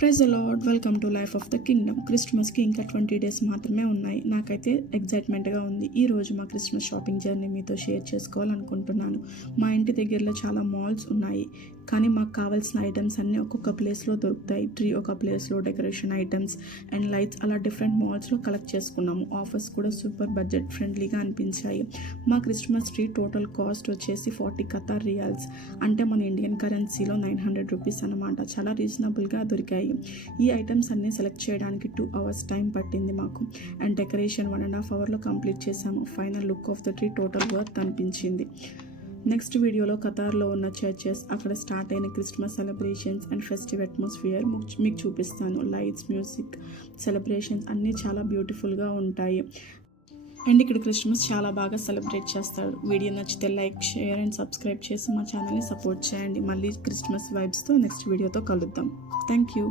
Praise the lord, welcome to life of the kingdom. క్రిస్మస్కి ఇంకా 20 days మాత్రమే ఉన్నాయి. నాకైతే ఎగ్జైట్మెంట్గా ఉంది. ఈరోజు మా క్రిస్మస్ షాపింగ్ జర్నీ మీతో షేర్ చేసుకోవాలనుకుంటున్నాను. మా ఇంటి దగ్గరలో చాలా మాల్స్ ఉన్నాయి, కానీ మాకు కావాల్సిన ఐటమ్స్ అన్నీ ఒక్కొక్క ప్లేస్లో దొరుకుతాయి. ట్రీ ఒక ప్లేస్లో, డెకరేషన్ ఐటమ్స్ అండ్ లైట్స్ అలా డిఫరెంట్ మాల్స్లో కలెక్ట్ చేసుకున్నాము. ఆఫర్స్ కూడా సూపర్ బడ్జెట్ ఫ్రెండ్లీగా అనిపించాయి. మా క్రిస్మస్ ట్రీ టోటల్ కాస్ట్ వచ్చేసి 40 Qatar riyals, అంటే మన ఇండియన్ కరెన్సీలో 900 రూపీస్ అనమాట. చాలా రీజనబుల్గా దొరికాయి. ఈ ఐటమ్స్ అన్నీ సెలెక్ట్ చేయడానికి 2 hours టైం పట్టింది మాకు. అండ్ డెకరేషన్ 1.5 hourలో కంప్లీట్ చేసాము. Final look of the tree total worth అనిపించింది. నెక్స్ట్ వీడియోలో ఖతార్లో ఉన్న చర్చెస్, అక్కడ స్టార్ట్ అయిన Christmas celebrations and festive atmosphere మీకు చూపిస్తాను. లైట్స్, మ్యూజిక్, సెలబ్రేషన్స్ అన్నీ చాలా బ్యూటిఫుల్గా ఉంటాయి. అండ్ ఇక్కడ క్రిస్మస్ చాలా బాగా సెలబ్రేట్ చేస్తారు. వీడియో నచ్చితే లైక్, షేర్ అండ్ సబ్స్క్రైబ్ చేసి మా ఛానల్ని సపోర్ట్ చేయండి. మళ్ళీ క్రిస్మస్ వైబ్స్తో నెక్స్ట్ వీడియోతో కలుద్దాం. Thank you.